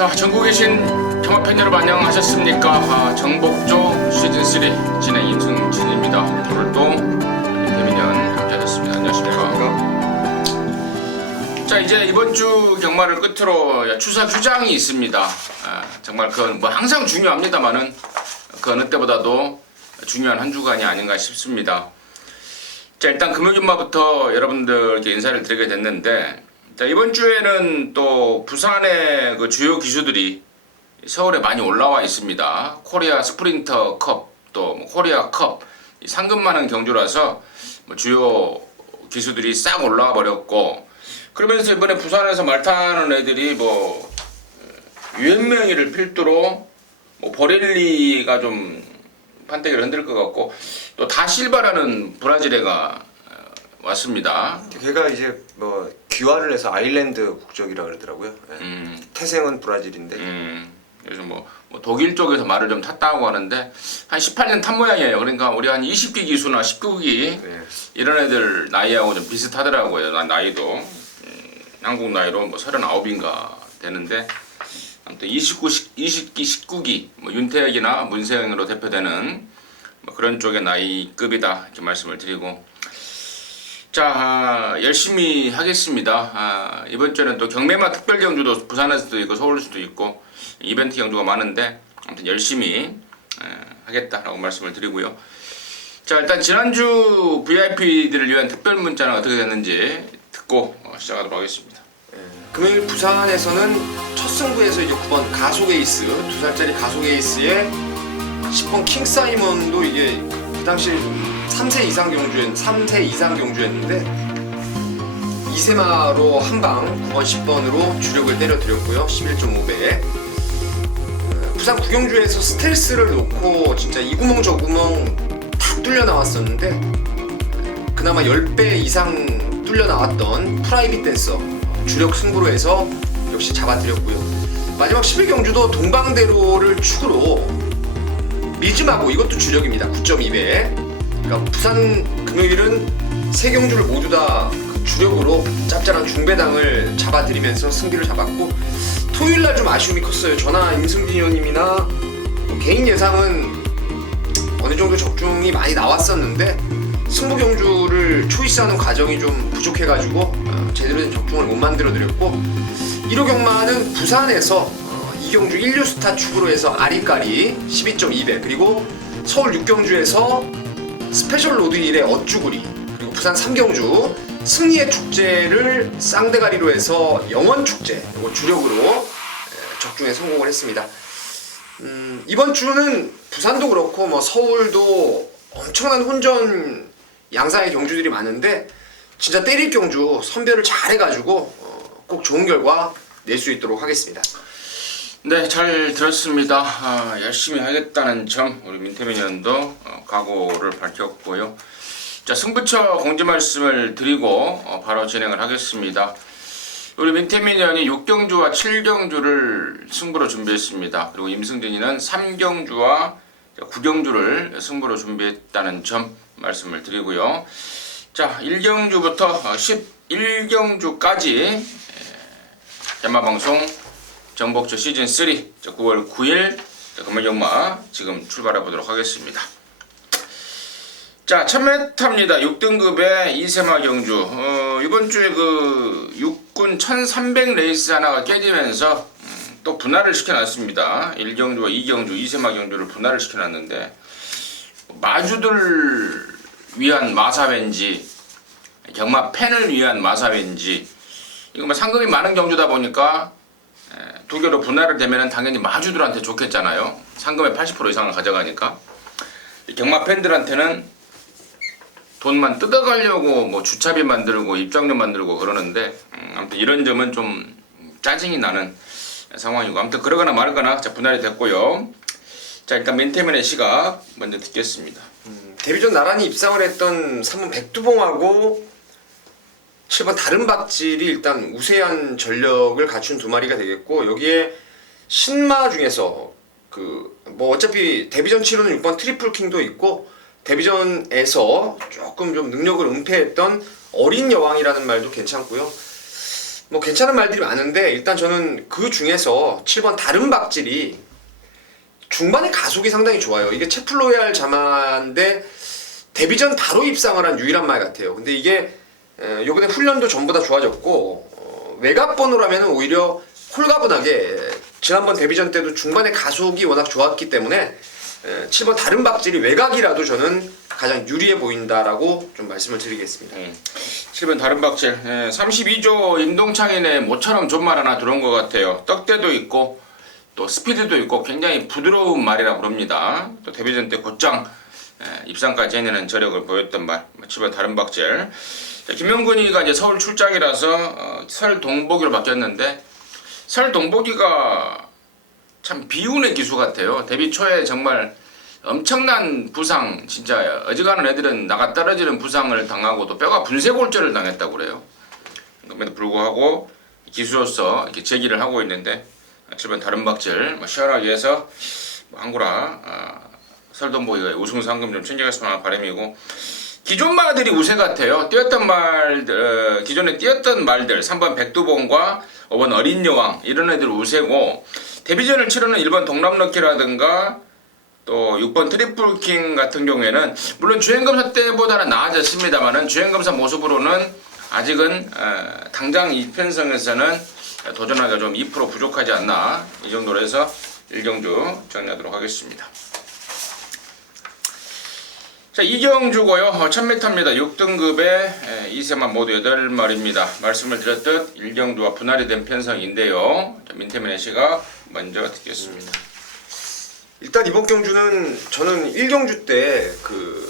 자, 전국에 계신 경합팬 여러분 안녕하셨습니까? 정복조 시즌3 진행 임승진입니다. 오늘 또 대민연 함께하셨습니다. 안녕하십니까? 자, 이제 이번 주 경마를 끝으로 추석 휴장이 있습니다. 정말 그건 뭐 항상 중요합니다만은 그 어느 때보다도 중요한 한 주간이 아닌가 싶습니다. 자, 일단 금요일마부터 여러분들께 인사를 드리게 됐는데, 자, 이번 주에는 또 부산의 그 주요 기수들이 서울에 많이 올라와 있습니다. 코리아 스프린터 컵, 또 코리아 컵, 상금 많은 경주라서 뭐 주요 기수들이 싹 올라와 버렸고, 그러면서 이번에 부산에서 말 타는 애들이 뭐 유행명의를 필두로 뭐 버렐리가 좀 판때기를 흔들 것 같고, 또 다실바라는 브라질 애가 왔습니다. 걔가 이제 뭐 귀화를 해서 아일랜드 국적이라 그러더라고요. 태생은 브라질인데. 그래서 뭐 독일 쪽에서 말을 좀 탔다고 하는데 한 18년 탄 모양이에요. 그러니까 우리 한 20기 기수나 19기 이런 애들 나이하고 좀 비슷하더라고요. 나이도 한국 나이로 뭐 39인가 되는데, 아무튼 20기 19기 뭐 윤태혁이나 문세영으로 대표되는 뭐 그런 쪽의 나이급이다 이렇게 말씀을 드리고, 자, 열심히 하겠습니다. 이번 주에는 또 경매마 특별 경주도 부산에서도 있고 서울에서도 있고 이벤트 경주가 많은데, 아무튼 열심히 하겠다라고 말씀을 드리고요. 자, 일단 지난주 VIP들을 위한 특별 문자는 어떻게 됐는지 듣고 시작하도록 하겠습니다. 금요일 부산에서는 첫 승부에서 이제 9번 가속 에이스, 2살짜리 가속 에이스에 10번 킹 사이먼도 이게 그 당시 3세 이상 경주였는데 2세마로 한방 9번 10번으로 주력을 때려드렸고요. 11.5배. 부산 구경주에서 스텔스를 놓고 진짜 이 구멍 저 구멍 다 뚫려 나왔었는데, 그나마 10배 이상 뚫려 나왔던 프라이빗 댄서 주력 승부로 해서 역시 잡아드렸고요. 마지막 11경주도 동방대로를 축으로 미즈마고, 이것도 주력입니다. 9.2배. 그러니까 부산 금요일은 세 경주를 모두 다 주력으로 짭짤한 중배당을 잡아드리면서 승기를 잡았고, 토요일날 좀 아쉬움이 컸어요. 저나 임승진 의원님이나 개인 예상은 어느 정도 적중이 많이 나왔었는데 승부 경주를 초이스하는 과정이 좀 부족해가지고 제대로 된 적중을 못 만들어드렸고, 1호 경마는 부산에서 2경주 1류 스타 축으로 해서 아리까리 12.2배, 그리고 서울 6경주에서 스페셜 로드 1의 어쭈구리, 그리고 부산 3경주 승리의 축제를 쌍대가리로 해서 영원축제, 그리고 주력으로 적중에 성공을 했습니다. 이번 주는 부산도 그렇고 뭐 서울도 엄청난 혼전 양상의 경주들이 많은데, 진짜 때릴 경주 선별을 잘 해가지고 꼭 좋은 결과 낼 수 있도록 하겠습니다. 네, 잘 들었습니다. 열심히 하겠다는 점 우리 민태민 의원도 각오를 밝혔고요. 자, 승부처 공지 말씀을 드리고 바로 진행을 하겠습니다. 우리 민태민 의원이 6경주와 7경주를 승부로 준비했습니다. 그리고 임승진이는 3경주와 9경주를 승부로 준비했다는 점 말씀을 드리고요. 자, 1경주부터 11경주까지 야마방송 정복조 시즌3 9월 9일 금요경마 지금 출발해 보도록 하겠습니다. 자, 1000m입니다. 6등급의 2세마 경주. 이번 주에 그 육군 1300 레이스 하나가 깨지면서 또 분할을 시켜놨습니다. 1경주와 2경주, 2세마 경주를 분할을 시켜놨는데, 마주들 위한 마사회인지 경마 팬을 위한 마사회인지, 이거 뭐 상금이 많은 경주다 보니까 두 개로 분할을 되면 당연히 마주들한테 좋겠잖아요. 상금의 80% 이상을 가져가니까. 경마 팬들한테는 돈만 뜯어가려고 뭐 주차비 만들고 입장료 만들고 그러는데, 아무튼 이런 점은 좀 짜증이 나는 상황이고, 아무튼 그러거나 말거나 자, 분할이 됐고요. 자, 일단 민태민의 시각 먼저 듣겠습니다. 데뷔전 나란히 입상을 했던 3번 백두봉하고 7번 다른 박질이 일단 우세한 전력을 갖춘 두 마리가 되겠고, 여기에 신마 중에서 그 뭐 어차피 데뷔전 치르는 6번 트리플 킹도 있고, 데뷔전에서 조금 좀 능력을 은폐했던 어린 여왕이라는 말도 괜찮고요. 뭐 뭐 괜찮은 말들이 많은데 일단 저는 그 중에서 7번 다른 박질이 중반에 가속이 상당히 좋아요. 이게 체플로얄 자마인데 데뷔 전 바로 입상을 한 유일한 말 같아요. 근데 이게 요번에 훈련도 전보다 좋아졌고 외곽번호로 하면 오히려 홀가분하게 지난번 데뷔전 때도 중반에 가속이 워낙 좋았기 때문에 7번 다른 박질이 외곽이라도 저는 가장 유리해 보인다라고 좀 말씀을 드리겠습니다. 7번 다른 박질 32조 임동창인의 모처럼 좋은 말 하나 들어온 것 같아요. 떡대도 있고 또 스피드도 있고 굉장히 부드러운 말이라고 그럽니다. 또 데뷔전 때 곧장 입상까지 해내는 저력을 보였던 말 7번 다른 박질. 김영근이가 이제 서울 출장이라서 설 동복이로 바뀌었는데 설 동복이가 참 비운의 기수 같아요. 데뷔 초에 정말 엄청난 부상, 진짜 어지간한 애들은 나가 떨어지는 부상을 당하고 또 뼈가 분쇄골절을 당했다고 그래요. 그럼에도 불구하고 기수로서 이렇게 제기를 하고 있는데 7번 다른 박질 시원하게 해서 한구라 설동복이가 우승 상금 좀 챙겨갔으면 하는 바람이고, 기존 말들이 우세 같아요. 뛰었던 말들, 기존에 뛰었던 말들 3번 백두봉과 5번 어린 여왕 이런 애들 우세고, 데뷔전을 치르는 1번 동남럭키라든가 또 6번 트리플킹 같은 경우에는 물론 주행검사 때보다는 나아졌습니다만은 주행검사 모습으로는 아직은 당장 이 편성에서는 도전하기가 좀 2% 부족하지 않나, 이 정도로 해서 1경주 정리하도록 하겠습니다. 자, 이경주고요. 1000m입니다. 6등급에 2세만 모두 8마리입니다. 말씀을 드렸듯 1경주와 분할이 된 편성인데요. 민태민의 시각 먼저 듣겠습니다. 일단 이번 경주는 저는 1경주 때 그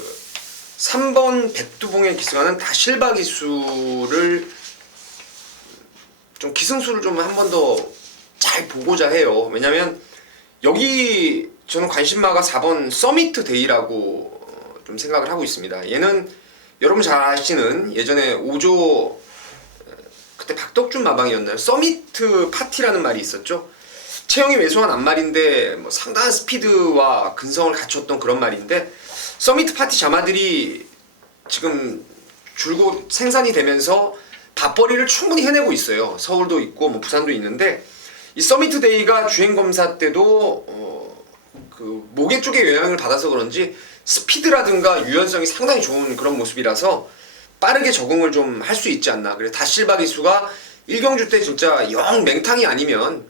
3번 백두봉의 기승하는 다실바 기수를 좀 기승수를 좀 한 번 더 잘 보고자 해요. 왜냐면 여기 저는 관심마가 4번 서미트 데이라고 좀 생각을 하고 있습니다. 얘는 여러분 잘 아시는 예전에 5조 그때 박덕준 마방이었나요? 서미트 파티라는 말이 있었죠. 체형이 왜소한 앞말인데 뭐 상당한 스피드와 근성을 갖췄던 그런 말인데, 서미트 파티 자마들이 지금 줄곧 생산이 되면서 밥벌이를 충분히 해내고 있어요. 서울도 있고 뭐 부산도 있는데, 이 서미트 데이가 주행 검사 때도 그 목에 쪽에 영향을 받아서 그런지 스피드라든가 유연성이 상당히 좋은 그런 모습이라서 빠르게 적응을 좀 할 수 있지 않나. 그래서 다실바 기수가 1경주 때 진짜 영 맹탕이 아니면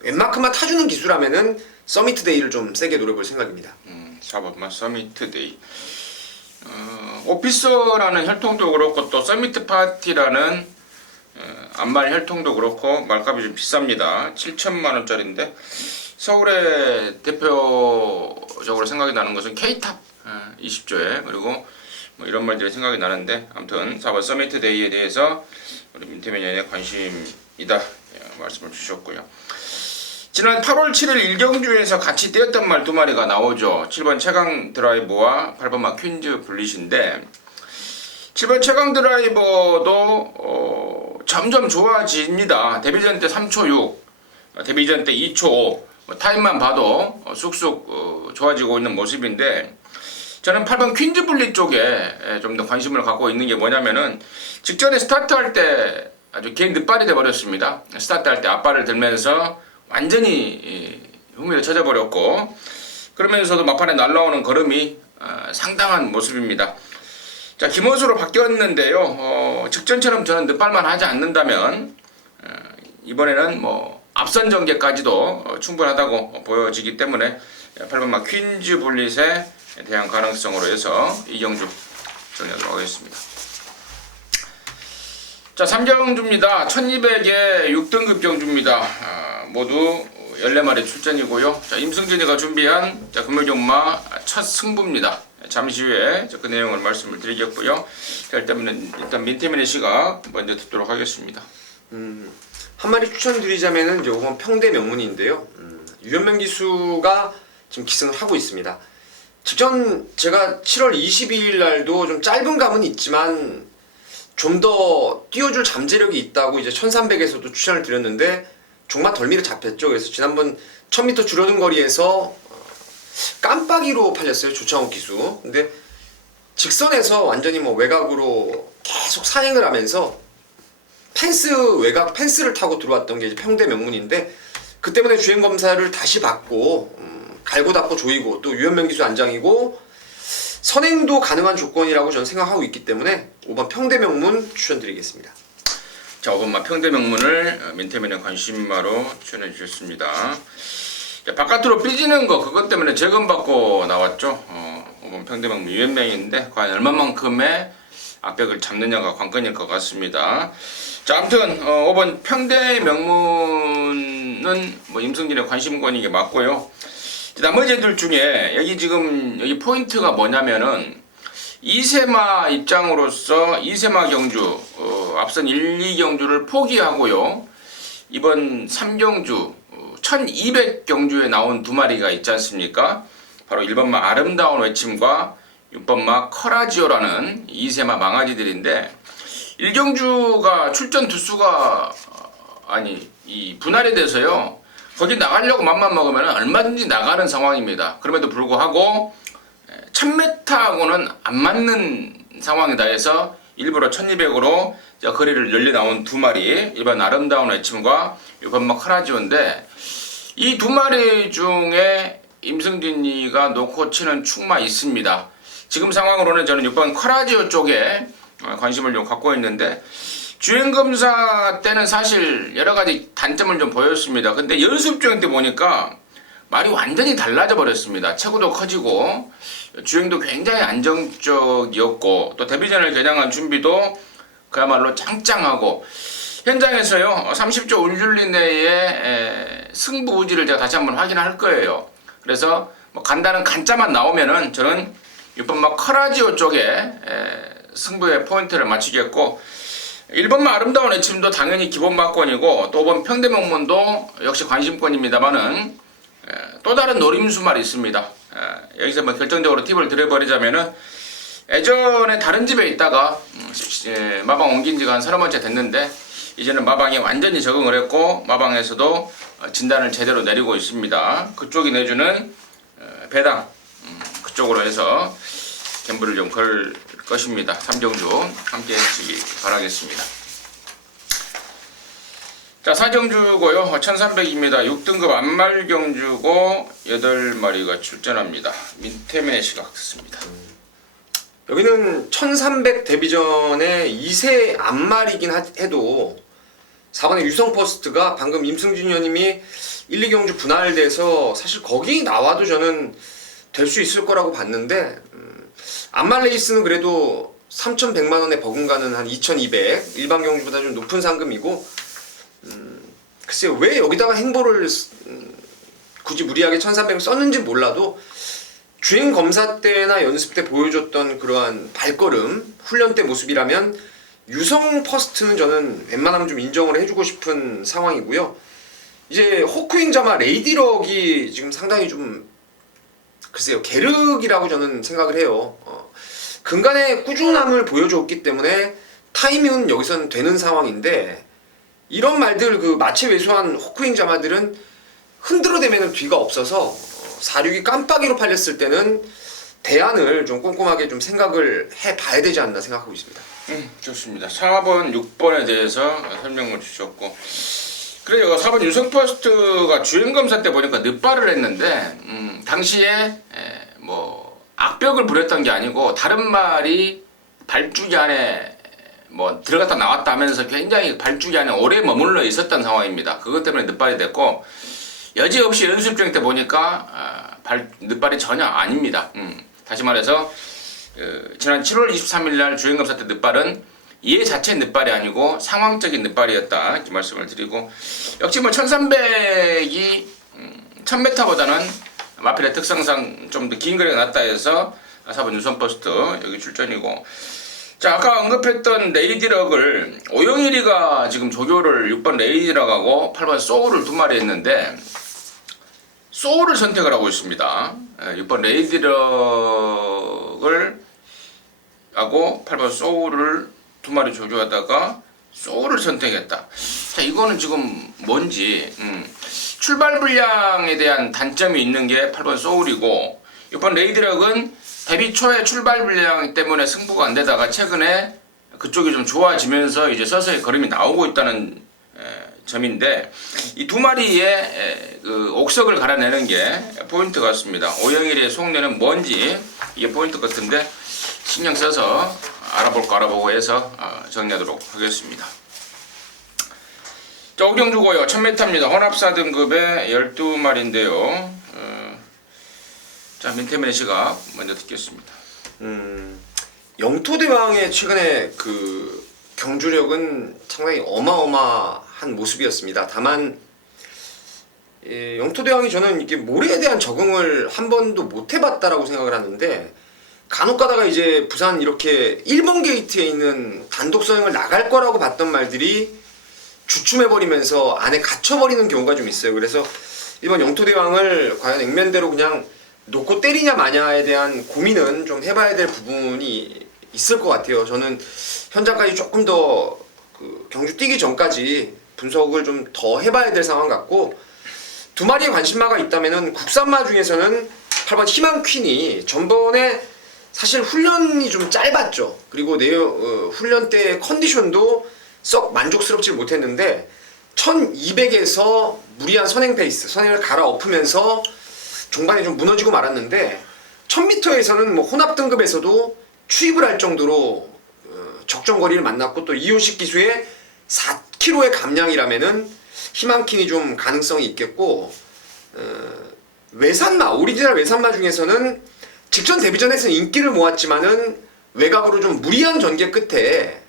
웬만큼만 타주는 기수라면은 서미트 데이를 좀 세게 노려볼 생각입니다. 4번만 서미트 데이. 오피서라는 혈통도 그렇고 또 서미트 파티라는 앞말 혈통도 그렇고 말값이 좀 비쌉니다. 7천만 원짜리인데 서울의 대표적으로 생각이 나는 것은 K탑 20조에 그리고 뭐 이런 말들이 생각이 나는데, 아무튼 4번 서미트 데이에 대해서 우리 민태민의 관심이다 말씀을 주셨고요. 지난 8월 7일 1경주에서 같이 뛰었던 말 2마리가 나오죠. 7번 최강 드라이버와 8번 막 퀸즈 블릿인데, 7번 최강 드라이버도 점점 좋아집니다. 데뷔전 때 3초 6, 데뷔전 때 2초 5, 타임만 봐도 쑥쑥 좋아지고 있는 모습인데, 저는 8번 퀸즈 블릿 쪽에 좀 더 관심을 갖고 있는 게 뭐냐면은, 직전에 스타트할 때 아주 개인 늦발이 돼버렸습니다. 스타트할 때 앞발을 들면서 완전히 흥미를 찾아버렸고, 그러면서도 막판에 날라오는 걸음이 상당한 모습입니다. 자, 김호수로 바뀌었는데요. 직전처럼 저는 늦발만 하지 않는다면 이번에는 뭐 앞선 전개까지도 충분하다고 보여지기 때문에 8번 막 퀸즈 블릿에 대한 가능성으로 해서 이경주 정리하도록 하겠습니다. 자, 3경주입니다. 1200에 6등급 경주입니다. 모두 14마리 출전이고요. 자, 임승진이가 준비한 금요경마 첫 승부입니다. 잠시 후에 그 내용을 말씀을 드리겠고요. 자, 일단 민태민의 시각 먼저 듣도록 하겠습니다. 한 마리 추천드리자면은 요건 평대 명문인데요. 유현명 기수가 지금 기승을 하고 있습니다. 직전 제가 7월 22일 날도 좀 짧은 감은 있지만 좀 더 띄워줄 잠재력이 있다고 이제 1300에서도 추천을 드렸는데 종마 덜미를 잡혔죠. 그래서 지난번 1000m 줄어든 거리에서 깜빡이로 팔렸어요. 조창욱 기수. 근데 직선에서 완전히 뭐 외곽으로 계속 사행을 하면서 외곽 펜스를 타고 들어왔던 게 이제 평대 명문인데 그 때문에 주행 검사를 다시 받고 갈고 닦고 조이고 또 유연명 기수 안장이고 선행도 가능한 조건이라고 저는 생각하고 있기 때문에 5번 평대 명문 추천드리겠습니다. 자, 5번마 평대 명문을 민태민의 관심마로 추천해 주셨습니다. 자, 바깥으로 삐지는 거 그것 때문에 재검받고 나왔죠. 5번 평대 명문 유연명인데 과연 얼마만큼의 악벽을 잡느냐가 관건일 것 같습니다. 자, 아무튼 5번 평대 명문은 뭐 임승진의 관심권인 게 맞고요. 나머지 애들 중에 여기 포인트가 뭐냐면은 2세마 입장으로서 2세마 경주 앞선 1, 2경주를 포기하고요. 이번 3경주 1200 경주에 나온 두 마리가 있지 않습니까? 바로 1번마 아름다운 외침과 6번마 커라지오라는 2세마 망아지들인데 1경주가 출전 두수가 분할이 돼서요. 거기 나가려고 맘만 먹으면 얼마든지 나가는 상황입니다. 그럼에도 불구하고 1000m하고는 안 맞는 상황이다 해서 일부러 1200으로 거리를 열리 나온 두 마리, 일반 아름다운 외침과 6번마 커라지오인데 이 두 마리 중에 임승진이가 놓고 치는 축마 있습니다. 지금 상황으로는 저는 6번 커라지오 쪽에 관심을 좀 갖고 있는데 주행검사 때는 사실 여러가지 단점을 좀 보였습니다. 근데 연습주행 때 보니까 말이 완전히 달라져 버렸습니다. 체구도 커지고 주행도 굉장히 안정적이었고 또 데뷔전을 겨냥한 준비도 그야말로 짱짱하고 현장에서요 30초 울줄리 내에 승부 의지를 제가 다시 한번 확인할 거예요. 그래서 뭐 간단한 간짜만 나오면은 저는 6번마 커라지오 쪽에 승부의 포인트를 맞추겠고 1번마 아름다운 외침도 당연히 기본 막권이고 또 5번 평대명문도 역시 관심권입니다만은 또 다른 노림수 말이 있습니다. 여기서 뭐 결정적으로 팁을 드려버리자면은 예전에 다른 집에 있다가 마방 옮긴 지가 한 30번째 됐는데 이제는 마방에 완전히 적응을 했고 마방에서도 진단을 제대로 내리고 있습니다. 그쪽이 내주는 배당 그쪽으로 해서 갬블을 좀 걸 것입니다. 3경주 함께 해주시기 바라겠습니다. 자, 4경주고요. 1300입니다. 6등급 안말경주고 8마리가 출전합니다. 민태민의 시각 듣습니다. 여기는 1300 데뷔전에 2세 안말이긴 해도 4번의 유성퍼스트가 방금 임승준 의원님이 1, 2경주 분할돼서 사실 거기 나와도 저는 될 수 있을 거라고 봤는데 안말 레이스는 그래도 3,100만원에 버금가는 한 2,200 일반 경주보다 좀 높은 상금이고 글쎄요 왜 여기다가 행보를 굳이 무리하게 1,300을 썼는지 몰라도 주행 검사 때나 연습 때 보여줬던 그러한 발걸음 훈련 때 모습이라면 유성 퍼스트는 저는 웬만하면 좀 인정을 해주고 싶은 상황이고요. 이제 호크윙 자마 레이디럭이 지금 상당히 좀 글쎄요 계륵이라고 저는 생각을 해요. 근간에 꾸준함을 보여줬기 때문에 타이밍은 여기서는 되는 상황인데 이런 말들 그 마체 왜소한 호크윙 자마들은 흔들어대면 뒤가 없어서 46이 깜빡이로 팔렸을 때는 대안을 좀 꼼꼼하게 좀 생각을 해봐야 되지 않나 생각하고 있습니다. 좋습니다. 4번, 6번에 대해서 설명을 주셨고 그래요. 4번 유성퍼스트가 주행검사 때 보니까 늦발을 했는데 당시에 뭐 악벽을 부렸던 게 아니고 다른 말이 발주기 안에 뭐 들어갔다 나왔다 하면서 굉장히 발주기 안에 오래 머물러 있었던 상황입니다. 그것 때문에 늦발이 됐고 여지없이 연습주행 때 보니까 늦발이 전혀 아닙니다. 다시 말해서 지난 7월 23일 날 주행검사 때 늦발은 얘 자체의 늦발이 아니고 상황적인 늦발이었다 이렇게 말씀을 드리고 역시 뭐 1300이 1000m보다는 마필의 특성상 좀 더 긴 거리가 낫다 해서 4번 유성퍼스트 여기 출전이고 자 아까 언급했던 레이디럭을 오영일이가 지금 조교를 6번 레이디럭하고 8번 소울을 두 마리 했는데 소울을 선택을 하고 있습니다. 6번 레이디럭을 하고 8번 소울을 두 마리 조교하다가 소울을 선택했다. 자 이거는 지금 뭔지 출발 분량에 대한 단점이 있는 게 8번 소울이고 6번 레이디럭은 데뷔 초에 출발 분량 때문에 승부가 안 되다가 최근에 그쪽이 좀 좋아지면서 이제 서서히 걸음이 나오고 있다는 점인데 이 두 마리의 그 옥석을 갈아내는 게 포인트 같습니다. 오영일의 속내는 뭔지 이게 포인트 같은데 신경 써서 알아보고 해서 정리하도록 하겠습니다. 자, 오경주고요. 1000m입니다. 혼합사 등급의 12마리인데요. 자, 민태민의 시각 먼저 듣겠습니다. 영토대왕의 최근에 그 경주력은 상당히 어마어마한 모습이었습니다. 다만 영토대왕이 저는 이게 모래에 대한 적응을 한 번도 못 해봤다라고 생각을 하는데 간혹 가다가 이제 부산 이렇게 1번 게이트에 있는 단독 서행을 나갈 거라고 봤던 말들이 주춤해버리면서 안에 갇혀버리는 경우가 좀 있어요. 그래서 이번 영토대왕을 과연 액면대로 그냥 놓고 때리냐 마냐에 대한 고민은 좀 해봐야 될 부분이 있을 것 같아요. 저는 현장까지 조금 더 그 경주 뛰기 전까지 분석을 좀 더 해봐야 될 상황 같고 두 마리의 관심마가 있다면은 국산마 중에서는 8번 희망퀸이 전번에 사실 훈련이 좀 짧았죠. 그리고 훈련 때 컨디션도 썩 만족스럽지 못했는데 1200에서 무리한 선행을 갈아엎으면서 종반에 좀 무너지고 말았는데 1000m에서는 뭐 혼합 등급에서도 추입을 할 정도로 적정 거리를 만났고 또 이호식 기수의 4km의 감량이라면은 희망킨이 좀 가능성이 있겠고 외산마 오리지널 외산마 중에서는 직전 데뷔전에서 인기를 모았지만은 외곽으로 좀 무리한 전개 끝에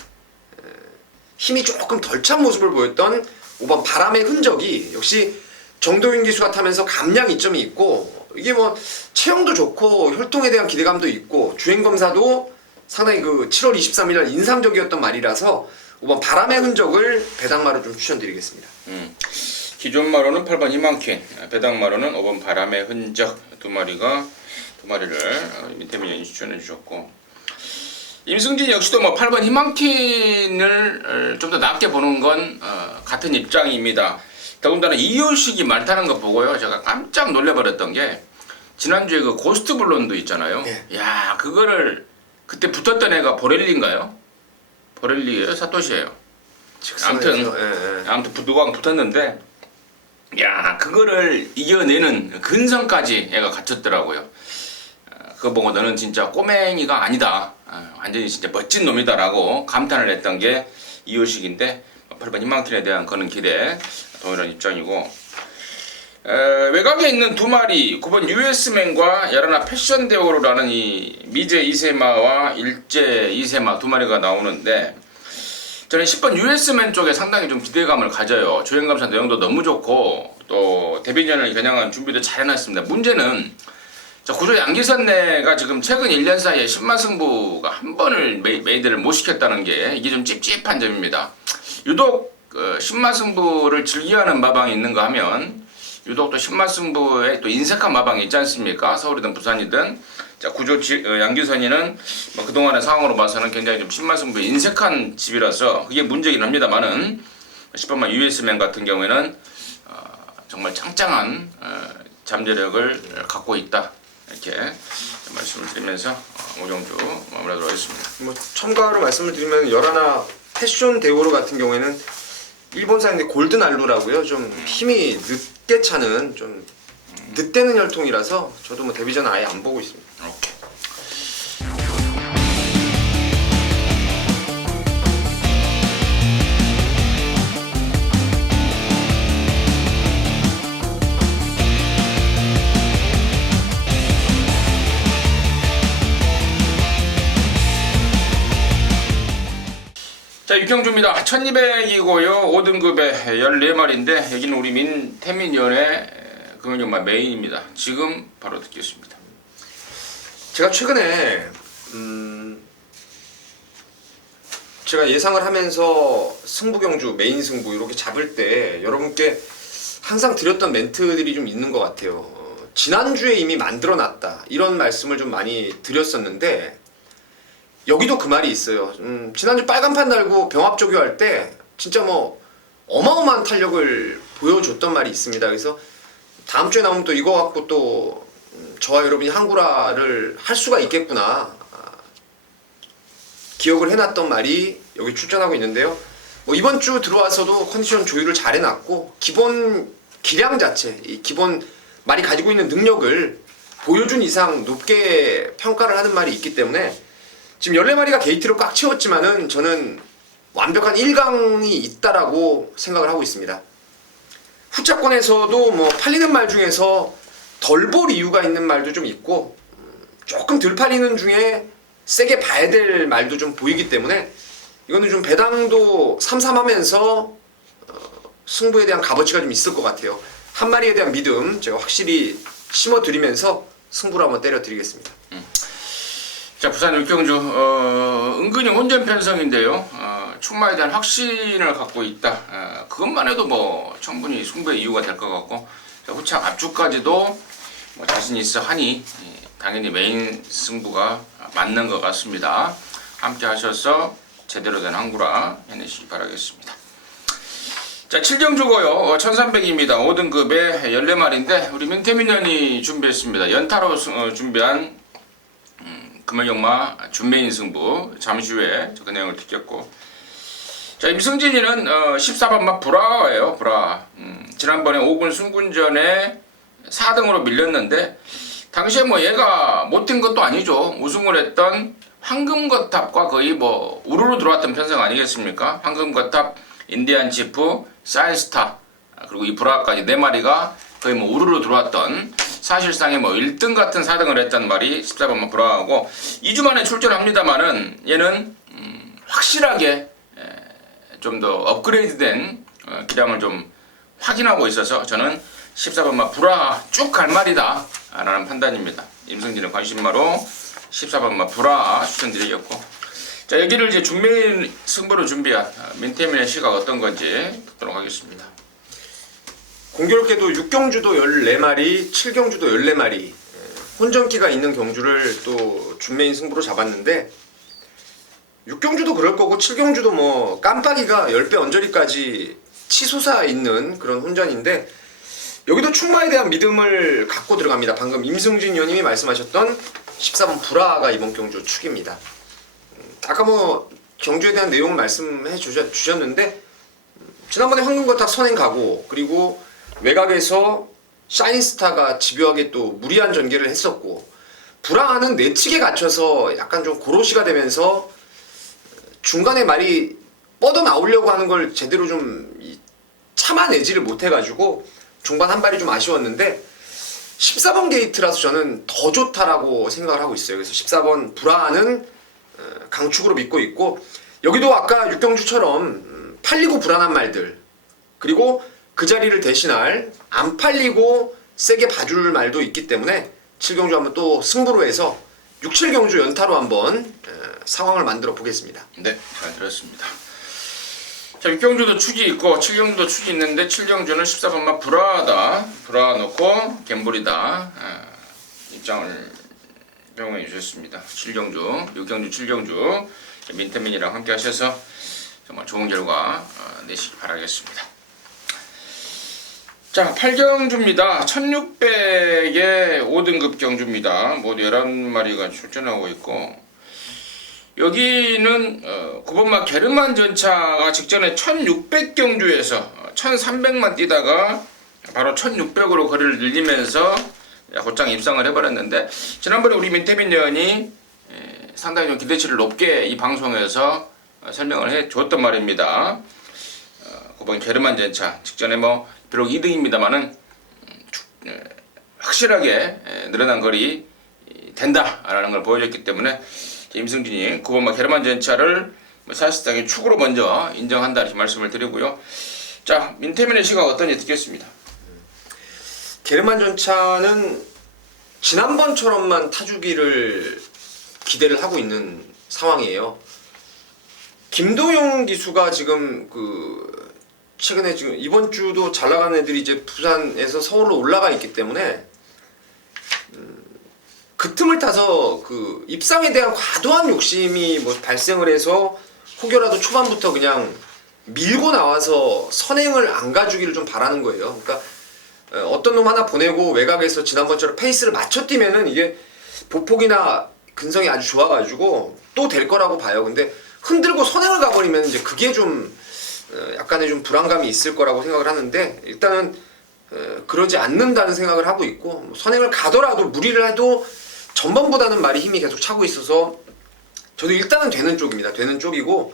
힘이 조금 덜 찬 모습을 보였던 5번 바람의 흔적이 역시 정도윤 기수가 타면서 감량 이점이 있고 이게 뭐 체형도 좋고 혈통에 대한 기대감도 있고 주행 검사도 상당히 그 7월 23일 날 인상적이었던 말이라서 5번 바람의 흔적을 배당마로 좀 추천드리겠습니다. 기존 마로는 8번 희망퀸, 배당마로는 5번 바람의 흔적 두 마리를 민태민이 추천해 주셨고 임승진 역시도 뭐 8번 희망퀸을 좀 더 낮게 보는 건 같은 입장입니다. 더군다나 이효식이 말 타는 거 보고요 제가 깜짝 놀래버렸던 게 지난주에 그 고스트 블론도 있잖아요. 네. 야 그거를 그때 붙었던 애가 보렐리인가요? 보렐리예요? 사토시예요? 아무튼 누가 붙었는데 야 그거를 이겨내는 근성까지 애가 갖췄더라고요. 그거 보고 너는 진짜 꼬맹이가 아니다. 완전히 진짜 멋진 놈이다라고 감탄을 했던 게 이효식인데 8번 희망팀에 대한 그런 기대 동일한 입장이고 외곽에 있는 두 마리 9번 US맨과 야라나 패션데오로라는 이 미제 이세마와 일제 이세마 두 마리가 나오는데 저는 10번 US맨 쪽에 상당히 좀 기대감을 가져요. 주행감사 내용도 너무 좋고 또 데뷔전을 겨냥한 준비도 잘 해놨습니다. 문제는 구조 양기선내가 지금 최근 1년 사이에 10마 승부가 한 번을 메이드를 못 시켰다는 게 이게 좀 찝찝한 점입니다. 유독 10마 승부를 즐겨하는 마방이 있는가 하면 유독 또 10마 승부에 또 인색한 마방이 있지 않습니까? 서울이든 부산이든 자 구조 양기선이는 뭐 그동안의 상황으로 봐서는 굉장히 좀 10마 승부에 인색한 집이라서 그게 문제긴 합니다만은 10번마 US맨 같은 경우에는 정말 짱짱한 잠재력을 갖고 있다 이렇게 말씀을 드리면서 오정주 마무리하도록 하겠습니다. 뭐 첨가로 말씀을 드리면 열하나 패션 데오로 같은 경우에는 일본산인데 골든 알루라고요. 좀 힘이 늦게 차는 좀 늦대는 혈통이라서 저도 뭐 데뷔전 아예 안 보고 있습니다. 오케이. 자, 육경주입니다. 1200이고요. 5등급에 14마리인데 여기는 우리 민태민연의 금연경마 메인입니다. 지금 바로 듣겠습니다. 제가 최근에 제가 예상을 하면서 승부경주 메인 승부 이렇게 잡을 때 여러분께 항상 드렸던 멘트들이 좀 있는 것 같아요. 지난주에 이미 만들어놨다 이런 말씀을 좀 많이 드렸었는데 여기도 그 말이 있어요. 지난주 빨간판 달고 병합조교 할 때 진짜 뭐 어마어마한 탄력을 보여줬던 말이 있습니다. 그래서 다음 주에 나오면 또 이거 갖고 또 저와 여러분이 한구라를 할 수가 있겠구나 기억을 해놨던 말이 여기 출전하고 있는데요. 뭐 이번 주 들어와서도 컨디션 조율을 잘 해놨고 기본 기량 자체, 이 기본 말이 가지고 있는 능력을 보여준 이상 높게 평가를 하는 말이 있기 때문에 지금 14마리가 게이트로 꽉 채웠지만은 저는 완벽한 1강이 있다라고 생각을 하고 있습니다. 후차권에서도 뭐 팔리는 말 중에서 덜 볼 이유가 있는 말도 좀 있고 조금 덜 팔리는 중에 세게 봐야 될 말도 좀 보이기 때문에 이거는 좀 배당도 삼삼하면서 승부에 대한 값어치가 좀 있을 것 같아요. 한 마리에 대한 믿음 제가 확실히 심어드리면서 승부를 한번 때려드리겠습니다. 자, 부산 육경주 은근히 혼전 편성인데요. 출마에 대한 확신을 갖고 있다. 그것만 해도 뭐 충분히 승부의 이유가 될 것 같고 후착 압축까지도 뭐 자신 있어 하니 당연히 메인 승부가 맞는 것 같습니다. 함께 하셔서 제대로 된 항구라 해내시기 바라겠습니다. 자, 7경주고요. 1300입니다. 5등급의 14마리인데 우리 민태민년이 준비했습니다. 연타로 준비한 금연경마 준메인 승부 잠시 후에 그 내용을 듣겠고, 자, 임승진이는 14번마 브라예요. 브라. 지난번에 5군 승군전에 4등으로 밀렸는데 당시에 뭐 얘가 못한 것도 아니죠. 우승을 했던 황금거탑과 거의 뭐 우르르 들어왔던 편성 아니겠습니까? 황금거탑, 인디안 치프, 사이스타 그리고 이 브라까지 4마리가 거의 뭐 우르르 들어왔던, 사실상의 뭐 1등 같은 4등을 했단 말이 14번마 브라하고 2주 만에 출전합니다만은 얘는 확실하게 좀 더 업그레이드된 기량을 좀 확인하고 있어서 저는 14번마 브라 쭉 갈 말이다 라는 판단입니다. 임승진의 관심마로 14번마 브라 추천드리겠고, 자, 여기를 이제 준메인 승부로 준비한 민태민의 시각 어떤 건지 듣도록 하겠습니다. 공교롭게도 6경주도 14마리, 7경주도 14마리 혼전기가 있는 경주를 또 준메인 승부로 잡았는데 6경주도 그럴 거고 7경주도 뭐 깜빡이가 10배 언저리까지 치솟아 있는 그런 혼전인데 여기도 충마에 대한 믿음을 갖고 들어갑니다. 방금 임승진 의원님이 말씀하셨던 14번 브라가 이번 경주 축입니다. 아까 뭐 경주에 대한 내용을 말씀해 주셨는데 지난번에 황금거탑 선행 가고 그리고 외곽에서 샤인스타가 집요하게 또 무리한 전개를 했었고 브라는 내측에 갇혀서 약간 좀 고로시가 되면서 중간에 말이 뻗어나오려고 하는 걸 제대로 좀 참아내지를 못해가지고 중반 한 발이 좀 아쉬웠는데 14번 게이트라서 저는 더 좋다라고 생각을 하고 있어요. 그래서 14번 브라는 강축으로 믿고 있고 여기도 아까 육경주처럼 팔리고 불안한 말들 그리고 그 자리를 대신할 안 팔리고 세게 봐줄 말도 있기 때문에 7경주 한번 또 승부로 해서 6, 7경주 연타로 한번 상황을 만들어 보겠습니다. 네, 잘 들었습니다. 자, 6경주도 축이 있고 7경주도 축이 있는데 7경주는 14번마 브라다. 브라 놓고 갬블이다. 입장을 병행해 주셨습니다. 7경주, 6경주, 7경주 민태민이랑 함께 하셔서 정말 좋은 결과 내시기 바라겠습니다. 자, 8경주입니다. 1600의 5등급 경주입니다. 모두 11마리가 출전하고 있고 여기는 9번마 게르만 전차가 직전에 1600경주에서 1300만 뛰다가 바로 1600으로 거리를 늘리면서 곧장 입상을 해버렸는데 지난번에 우리 민태민 의원이 상당히 좀 기대치를 높게 이 방송에서 설명을 해줬단 말입니다. 9번 게르만 전차 직전에 뭐 비록 2등입니다만은 확실하게 늘어난 거리 된다라는 걸 보여줬기 때문에 임승진이 9번마 게르만 전차를 사실상의 축으로 먼저 인정한다 이렇게 말씀을 드리고요. 자, 민태민의 시각 어떤지 듣겠습니다. 게르만 전차는 지난번처럼만 타주기를 기대를 하고 있는 상황이에요. 김도용 기수가 지금 최근에 지금 이번 주도 잘 나가는 애들이 이제 부산에서 서울로 올라가 있기 때문에 그 틈을 타서 입상에 대한 과도한 욕심이 뭐 발생을 해서 혹여라도 초반부터 그냥 밀고 나와서 선행을 안 가주기를 좀 바라는 거예요. 그러니까 어떤 놈 하나 보내고 외곽에서 지난번처럼 페이스를 맞춰 뛰면은 이게 보폭이나 근성이 아주 좋아가지고 또 될 거라고 봐요. 근데 흔들고 선행을 가버리면 이제 그게 좀 약간의 좀 불안감이 있을 거라고 생각을 하는데 일단은 그러지 않는다는 생각을 하고 있고 선행을 가더라도 무리를 해도 전번보다는 말이 힘이 계속 차고 있어서 저도 일단은 되는 쪽입니다. 되는 쪽이고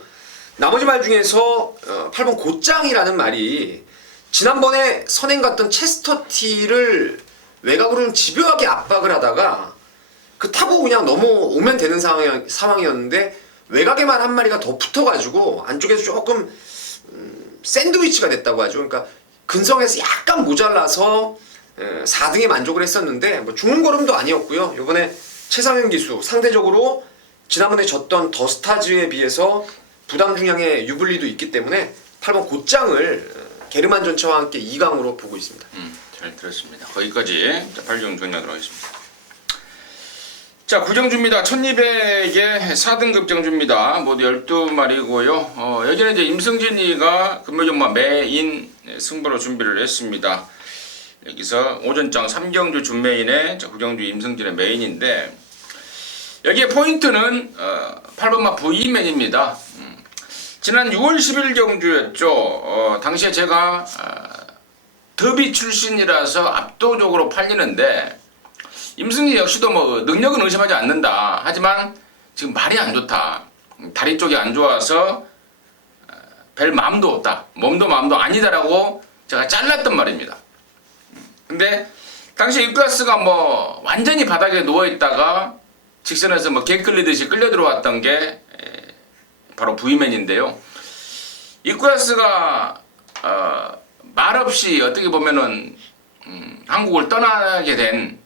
나머지 말 중에서 8번 곧장이라는 말이 지난번에 선행 갔던 체스터티를 외곽으로 좀 집요하게 압박을 하다가 그 타고 그냥 넘어오면 되는 상황이었는데 외곽에만 한 마리가 더 붙어가지고 안쪽에서 조금 샌드위치가 됐다고 하죠. 그러니까 근성에서 약간 모자라서 4등에 만족을 했었는데 뭐 죽는 걸음도 아니었고요. 이번에 최상현 기수 상대적으로 지난번에 졌던 더스타즈에 비해서 부담 중량의 유불리도 있기 때문에 8번 곧장을 게르만 전차와 함께 2강으로 보고 있습니다. 잘 들었습니다. 거기까지 8종 정리하도록 하겠습니다. 자, 구정주입니다. 1200의 4등급 정주입니다. 모두 12마리고요. 여기는 이제 임승진이가 금요정마 메인 승부로 준비를 했습니다. 여기서 오전장 3경주 준메인의 구정주 임승진의 메인인데 여기에 포인트는 8번마 V맨입니다. 지난 6월 10일 경주였죠. 당시에 제가 더비 출신이라서 압도적으로 팔리는데 임승진 역시도 뭐 능력은 의심하지 않는다. 하지만 지금 말이 안 좋다. 다리 쪽이 안 좋아서 별 마음도 없다. 몸도 마음도 아니다라고 제가 잘랐단 말입니다. 근데 당시 이클래스가 뭐 완전히 바닥에 누워있다가 직선에서 뭐 개 끌리듯이 끌려 들어왔던 게 바로 V맨인데요. 이클래스가 말없이 어떻게 보면은 한국을 떠나게 된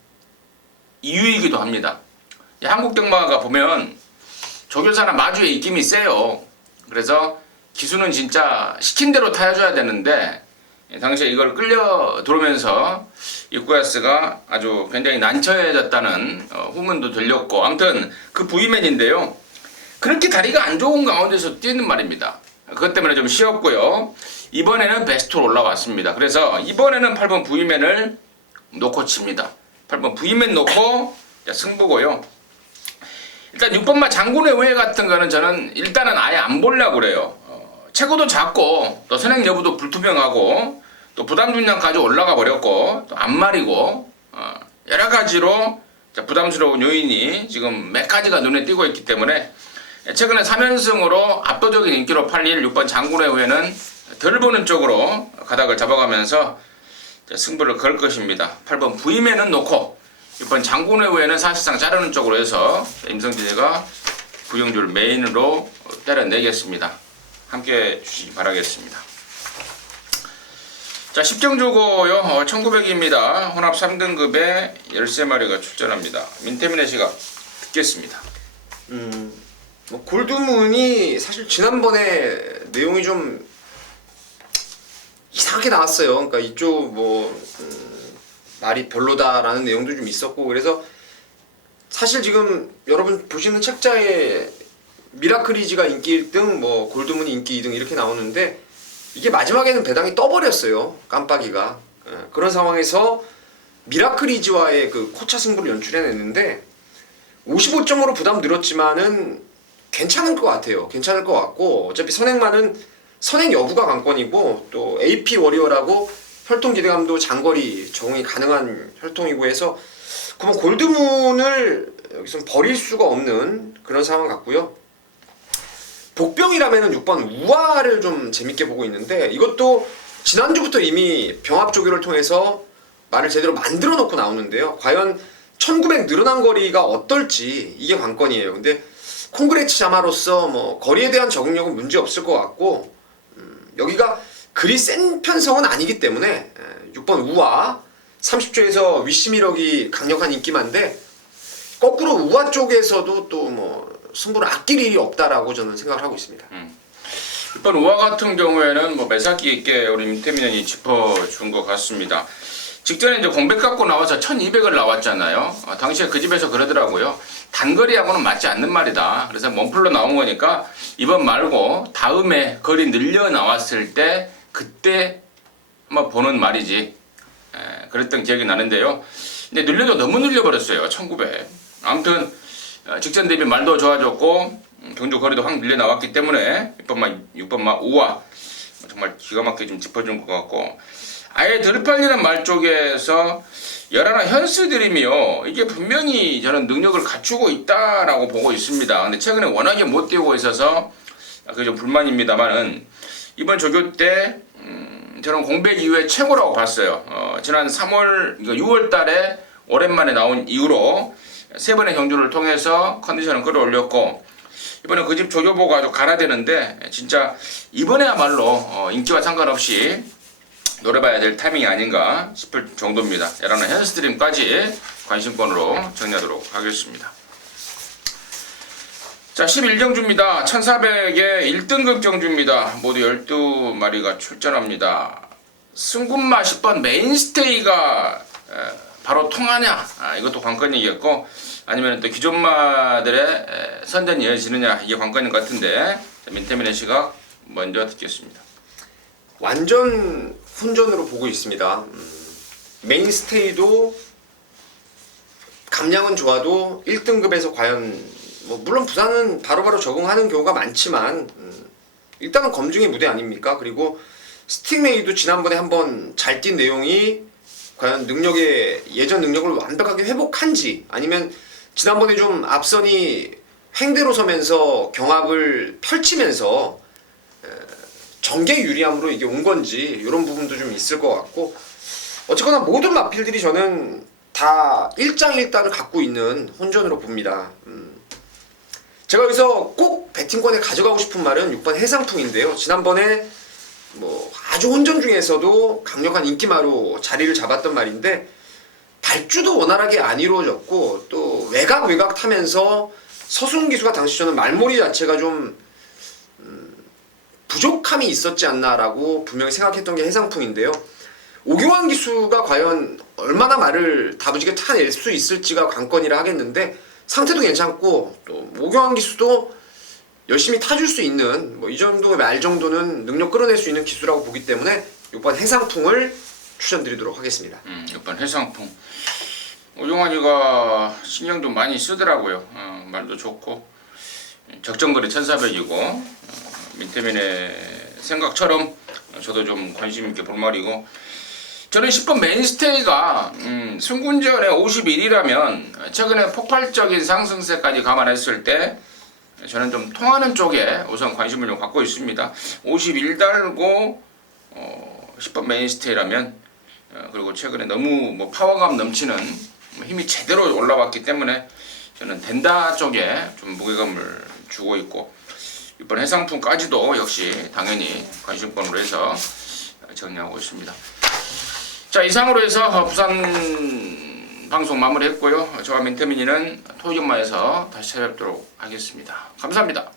이유이기도 합니다. 한국 경마가 보면 조교사나 마주의 입김이 세요. 그래서 기수는 진짜 시킨 대로 타줘야 되는데 당시에 이걸 끌려 들어오면서 이쿠야스가 아주 굉장히 난처해졌다는 후문도 들렸고 아무튼 그 V맨인데요. 그렇게 다리가 안 좋은 가운데서 뛰는 말입니다. 그것 때문에 좀 쉬었고요. 이번에는 베스트로 올라왔습니다. 그래서 이번에는 8번 V맨을 놓고 칩니다. 8번 V맨 놓고 승부고요. 일단 6번마 장군의 우회 같은 거는 저는 일단은 아예 안 보려고 그래요. 체구도 작고 또 선행 여부도 불투명하고 또 부담 중량 가지고 올라가 버렸고 또 안 말이고 여러 가지로 부담스러운 요인이 지금 몇 가지가 눈에 띄고 있기 때문에 최근에 3연승으로 압도적인 인기로 팔릴 6번 장군의 우회는 덜 보는 쪽으로 가닥을 잡아가면서 승부를 걸 것입니다. 8번 V맨은 놓고 6번 장군의 우회는 사실상 자르는 쪽으로 해서 임성진이가 구경주를 메인으로 때려내겠습니다. 함께 주시기 바라겠습니다. 자, 10경주고요. 1900입니다. 혼합 3등급에 13마리가 출전합니다. 민태민의 시각 듣겠습니다. 뭐 골드문이 사실 지난번에 내용이 좀 이상하게 나왔어요. 그러니까 이쪽 뭐 말이 별로다라는 내용도 좀 있었고 그래서 사실 지금 여러분 보시는 책자에 미라클이지가 인기 1등, 뭐 골드문이 인기 2등 이렇게 나오는데 이게 마지막에는 배당이 떠버렸어요. 깜빡이가. 그런 상황에서 미라클이지와의 그 코차 승부를 연출해냈는데 55점으로 부담 늘었지만은 괜찮을 것 같아요. 괜찮을 것 같고 어차피 선행만은 선행 여부가 관건이고 또 AP 워리어라고 혈통 기대감도 장거리 적응이 가능한 혈통이고 해서 그러면 골드문을 여기서 버릴 수가 없는 그런 상황 같고요. 복병이라면은 6번 우아를 좀 재밌게 보고 있는데 이것도 지난주부터 이미 병합 조교를 통해서 말을 제대로 만들어 놓고 나오는데요. 과연 1900 늘어난 거리가 어떨지 이게 관건이에요. 근데 콩그레츠 자마로서 뭐 거리에 대한 적응력은 문제 없을 것 같고 여기가 그리 센 편성은 아니기 때문에 6번 우아 30조에서 위시미력이 강력한 인기만데 거꾸로 우아 쪽에서도 또 뭐 승부를 아낄 일이 없다라고 저는 생각을 하고 있습니다. 6번 우아 같은 경우에는 뭐 매사기 있게 우리 민태민이 짚어준 것 같습니다. 직전에 이제 공백 갖고 나와서 1200을 나왔잖아요. 당시에 그 집에서 그러더라고요. 단거리하고는 맞지 않는 말이다. 그래서 몸풀로 나온 거니까 이번 말고 다음에 거리 늘려 나왔을 때 그때 뭐 보는 말이지. 그랬던 기억이 나는데요. 근데 늘려도 너무 늘려버렸어요. 1900. 아무튼 직전 대비 말도 좋아졌고 경주 거리도 확 밀려 나왔기 때문에 6번마 5와 정말 기가 막히게 좀 짚어준 것 같고, 아예 덜 팔리는 말 쪽에서 열하나 현스드림이요, 이게 분명히 저는 능력을 갖추고 있다라고 보고 있습니다. 근데 최근에 워낙에 못 뛰고 있어서 그게 좀 불만입니다만은, 이번 조교 때 저는 공백 이후에 최고라고 봤어요. 지난 6월 달에 오랜만에 나온 이후로 3번의 경주를 통해서 컨디션을 끌어올렸고, 이번에 그 집 조교보가 아주 갈아대는데, 진짜 이번에야말로 인기와 상관없이 노려봐야 될 타이밍이 아닌가 싶을 정도입니다. 에라나 현스트림까지 관심권으로 정리하도록 하겠습니다. 자, 11경주입니다. 1400의 1등급 경주입니다. 모두 12마리가 출전합니다. 승군마 10번 메인스테이가 바로 통하냐, 이것도 관건이겠고, 아니면 또 기존마들의 선전이 이어지느냐, 이게 관건인 것 같은데, 민태민의 시각 먼저 듣겠습니다. 완전 혼전으로 보고 있습니다. 메인스테이도 감량은 좋아도 1등급에서 과연 물론 부산은 바로바로 적응하는 경우가 많지만, 일단은 검증의 무대 아닙니까? 그리고 스틱메이도 지난번에 한번 잘 뛴 내용이 과연 예전 능력을 완벽하게 회복한지, 아니면 지난번에 좀 앞선이 횡대로 서면서 경합을 펼치면서 전개 유리함으로 이게 온 건지, 이런 부분도 좀 있을 것 같고, 어쨌거나 모든 마필들이 저는 다 일장일단을 갖고 있는 혼전으로 봅니다. 제가 여기서 꼭 배팅권에 가져가고 싶은 말은 6번 해상풍인데요. 지난번에 아주 혼전 중에서도 강력한 인기마로 자리를 잡았던 말인데, 발주도 원활하게 안 이루어졌고, 또 외곽 타면서 서순 기수가 당시 저는 말몰이 자체가 좀 부족함이 있었지 않나라고 분명히 생각했던 게 해상풍인데요. 오경환 기수가 과연 얼마나 말을 다부지게 타낼 수 있을지가 관건이라 하겠는데, 상태도 괜찮고 또 오경환 기수도 열심히 타줄 수 있는 이 정도의 말 정도는 능력 끌어낼 수 있는 기수라고 보기 때문에 6번 해상풍을 추천드리도록 하겠습니다. 6번 해상풍. 오경환이가 신경 좀 많이 쓰더라고요. 말도 좋고 적정거리 1400이고, 민태민의 생각처럼 저도 좀 관심 있게 볼 말이고, 저는 10번 메인스테이가 승군전에 51이라면 최근에 폭발적인 상승세까지 감안했을 때 저는 좀 통하는 쪽에 우선 관심을 좀 갖고 있습니다. 51달고 10번 메인스테이라면, 그리고 최근에 너무 파워감 넘치는 힘이 제대로 올라왔기 때문에 저는 된다 쪽에 좀 무게감을 주고 있고, 이번 해상풍까지도 역시 당연히 관심권으로 해서 정리하고 있습니다. 자, 이상으로 해서 부산 방송 마무리했고요. 저와 민태민이는 토익연마에서 다시 찾아뵙도록 하겠습니다. 감사합니다.